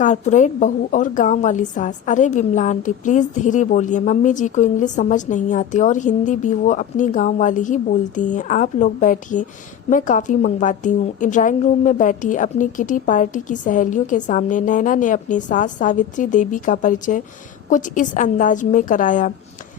Corporate बहू और गांव वाली सास। अरे विमला आंटी प्लीज़ धीरे बोलिए, मम्मी जी को इंग्लिश समझ नहीं आती और हिंदी भी वो अपनी गांव वाली ही बोलती हैं। आप लोग बैठिए, मैं कॉफ़ी मंगवाती हूँ। ड्राइंग रूम में बैठी अपनी किटी पार्टी की सहेलियों के सामने नैना ने अपनी सास सावित्री देवी का परिचय कुछ इस अंदाज में कराया।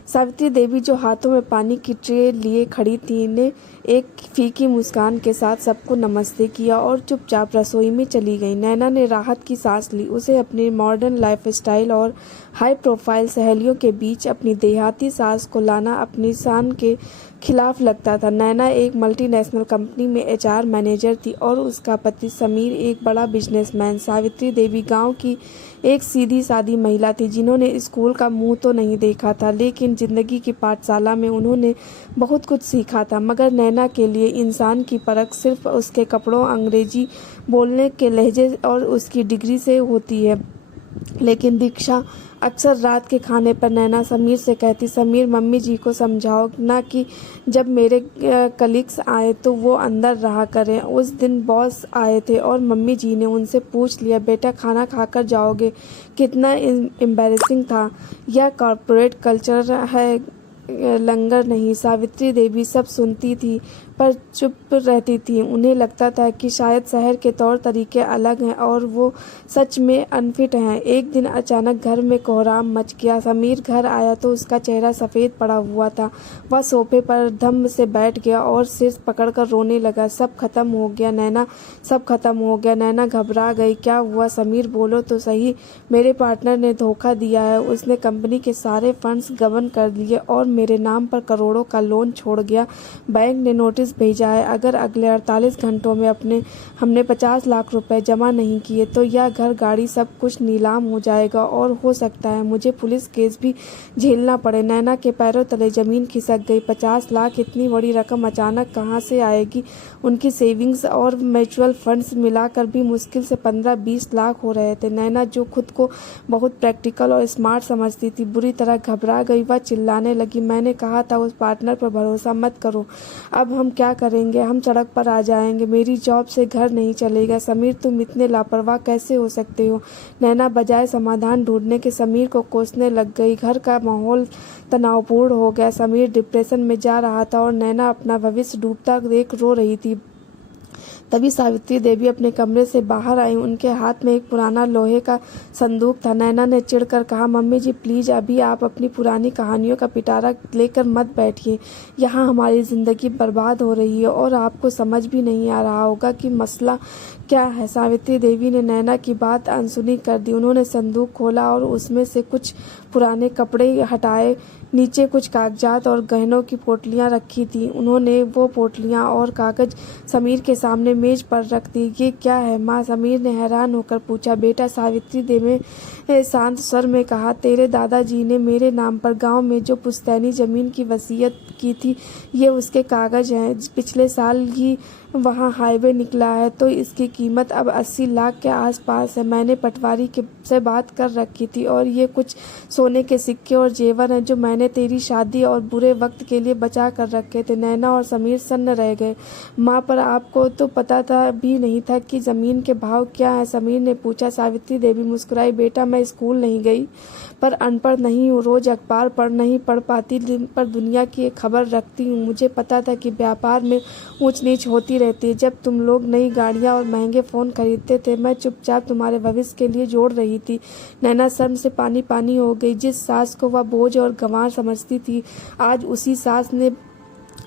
सावित्री देवी जो हाथों में पानी की ट्रे लिए खड़ी थी ने एक फीकी मुस्कान के साथ सबको नमस्ते किया और चुपचाप रसोई में चली गई। नैना ने राहत की सांस ली। उसे अपने मॉडर्न लाइफस्टाइल और हाई प्रोफाइल सहेलियों के बीच अपनी देहाती सास को लाना अपनी शान के खिलाफ लगता था। नैना एक मल्टीनेशनल कंपनी में एचआर मैनेजर थी और उसका पति समीर एक बड़ा बिजनेसमैन। सावित्री देवी गांव की एक सीधी सादी महिला थी जिन्होंने स्कूल का मुंह तो नहीं देखा था, लेकिन जिंदगी की पाठशाला में उन्होंने बहुत कुछ सीखा था। मगर नैना के लिए इंसान की परख सिर्फ उसके कपड़ों, अंग्रेजी बोलने के लहजे और उसकी डिग्री से होती है। लेकिन दीक्षा अक्सर रात के खाने पर नैना समीर से कहती, समीर मम्मी जी को समझाओ ना कि जब मेरे कलीग्स आए तो वो अंदर रहा करें। उस दिन बॉस आए थे और मम्मी जी ने उनसे पूछ लिया, बेटा खाना खाकर जाओगे? कितना एम्बैरेसिंग था। यह कॉर्पोरेट कल्चर है, लंगर नहीं। सावित्री देवी सब सुनती थी पर चुप रहती थी। उन्हें लगता था कि शायद शहर के तौर तरीके अलग हैं और वो सच में अनफिट हैं। एक दिन अचानक घर में कोहराम मच गया। समीर घर आया तो उसका चेहरा सफ़ेद पड़ा हुआ था। वह सोफे पर धम्म से बैठ गया और सिर पकड़कर रोने लगा। सब खत्म हो गया नैना, सब खत्म हो गया। नैना घबरा गई। क्या हुआ समीर, बोलो तो सही। मेरे पार्टनर ने धोखा दिया है। उसने कंपनी के सारे फंड्स गबन कर लिए और मेरे नाम पर करोड़ों का लोन छोड़ गया। बैंक ने नोटिस भेजा है, अगर अगले 48 घंटों में हमने 50 लाख रुपए जमा नहीं किए तो यह घर, गाड़ी, सब कुछ नीलाम हो जाएगा और हो सकता है मुझे पुलिस केस भी झेलना पड़े। नैना के पैरों तले जमीन खिसक गई। 50 लाख, इतनी बड़ी रकम अचानक कहाँ से आएगी? उनकी सेविंग्स और म्यूचुअल फंड्स मिलाकर भी मुश्किल से 15-20 लाख हो रहे थे। नैना जो खुद को बहुत प्रैक्टिकल और स्मार्ट समझती थी, बुरी तरह घबरा गई। वह चिल्लाने लगी, मैंने कहा था उस पार्टनर पर भरोसा मत करो। अब हम क्या करेंगे? हम सड़क पर आ जाएंगे। मेरी जॉब से घर नहीं चलेगा। समीर तुम इतने लापरवाह कैसे हो सकते हो? नैना बजाय समाधान ढूंढने के समीर को कोसने लग गई। घर का माहौल तनावपूर्ण हो गया। समीर डिप्रेशन में जा रहा था और नैना अपना भविष्य डूबता देख रो रही थी। तभी सावित्री देवी अपने कमरे से बाहर आई। उनके हाथ में एक पुराना लोहे का संदूक था। नैना ने चिढ़कर कहा, मम्मी जी प्लीज़ अभी आप अपनी पुरानी कहानियों का पिटारा लेकर मत बैठिए। यहाँ हमारी ज़िंदगी बर्बाद हो रही है और आपको समझ भी नहीं आ रहा होगा कि मसला क्या है। सावित्री देवी ने नैना की बात अनसुनी कर दी। उन्होंने संदूक खोला और उसमें से कुछ पुराने कपड़े हटाए। नीचे कुछ कागजात और गहनों की पोटलियां रखी थी। उन्होंने वो पोटलियां और कागज समीर के सामने मेज पर रख दी। ये क्या है माँ? समीर ने हैरान होकर पूछा। बेटा, सावित्री देवी ने शांत स्वर में कहा, तेरे दादाजी ने मेरे नाम पर गांव में जो पुश्तैनी जमीन की वसीयत की थी, ये उसके कागज हैं। पिछले साल ही वहाँ हाईवे निकला है तो इसकी कीमत अब 80 लाख के आसपास है। मैंने पटवारी से बात कर रखी थी और ये कुछ सोने के सिक्के और जेवर हैं जो मैंने तेरी शादी और बुरे वक्त के लिए बचा कर रखे थे। नैना और समीर सन्न रह गए। माँ, पर आपको तो पता था भी नहीं था कि ज़मीन के भाव क्या है? समीर ने पूछा। सावित्री देवी मुस्कुराई। बेटा, मैं स्कूल नहीं गई पर अनपढ़ नहीं हूँ। रोज़ अखबार नहीं पढ़ पाती पर दुनिया की एक खबर रखती हूँ। मुझे पता था कि व्यापार में ऊंच नीच होती रहती है। जब तुम लोग नई गाड़ियाँ और महंगे फ़ोन खरीदते थे, मैं चुपचाप तुम्हारे भविष्य के लिए जोड़ रही थी। नैना शर्म से पानी पानी हो गई। जिस सास को वह बोझ और गंवार समझती थी, आज उसी सास ने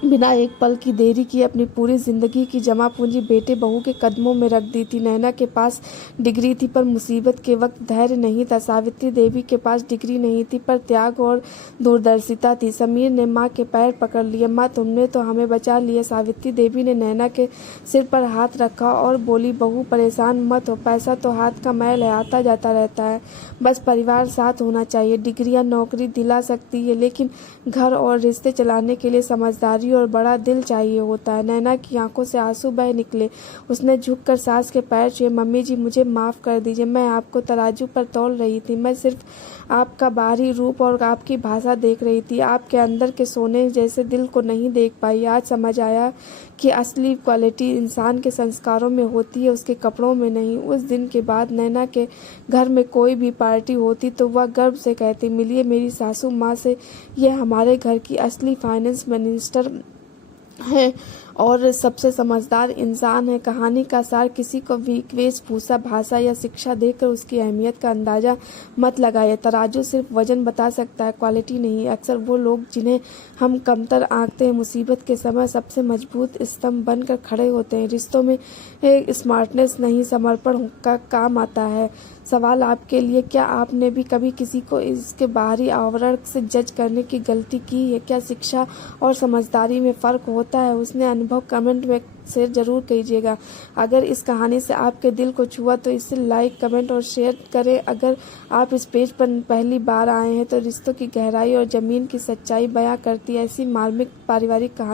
बिना एक पल की देरी की अपनी पूरी जिंदगी की जमा पूंजी बेटे बहू के कदमों में रख दी थी। नैना के पास डिग्री थी पर मुसीबत के वक्त धैर्य नहीं था। सावित्री देवी के पास डिग्री नहीं थी पर त्याग और दूरदर्शिता थी। समीर ने माँ के पैर पकड़ लिए। माँ, तुमने तो हमें बचा लिया। सावित्री देवी ने नैना के सिर पर हाथ रखा और बोली, बहू परेशान मत हो। पैसा तो हाथ का मैल है, आता जाता रहता है। बस परिवार साथ होना चाहिए। डिग्रियाँ नौकरी दिला सकती है लेकिन घर और रिश्ते चलाने के लिए समझदारी और बड़ा दिल चाहिए होता है। नैना की आंखों से आंसू बह निकले। उसने झुककर सास के पैर छुए। मम्मी जी, मुझे माफ़ कर दीजिए, मैं आपको तराजू पर तौल रही थी। मैं सिर्फ आपका बाहरी रूप और आपकी भाषा देख रही थी, आपके अंदर के सोने जैसे दिल को नहीं देख पाई। आज समझ आया कि असली क्वालिटी इंसान के संस्कारों में होती है, उसके कपड़ों में नहीं। उस दिन के बाद नैना के घर में कोई भी पार्टी होती तो वह गर्व से कहती, मिलिए मेरी सासू माँ से, ये हमारे घर की असली फाइनेंस मिनिस्टर है और सबसे समझदार इंसान है। कहानी का सार, किसी को भी वेशभूषा, भाषा या शिक्षा देकर उसकी अहमियत का अंदाजा मत लगाइए। तराजू सिर्फ वजन बता सकता है, क्वालिटी नहीं। अक्सर वो लोग जिन्हें हम कमतर आंकते हैं मुसीबत के समय सबसे मजबूत स्तंभ बनकर खड़े होते हैं। रिश्तों में स्मार्टनेस नहीं, समर्पण का काम आता है। सवाल आपके लिए, क्या आपने भी कभी किसी को इसके बाहरी आवरण से जज करने की गलती की है? क्या शिक्षा और समझदारी में फ़र्क होता है? उसने अनुभव कमेंट में शेयर जरूर कीजिएगा। अगर इस कहानी से आपके दिल को छुआ तो इसे लाइक, कमेंट और शेयर करें। अगर आप इस पेज पर पहली बार आए हैं तो रिश्तों की गहराई और ज़मीन की सच्चाई बयां करती है ऐसी मार्मिक पारिवारिक कहानी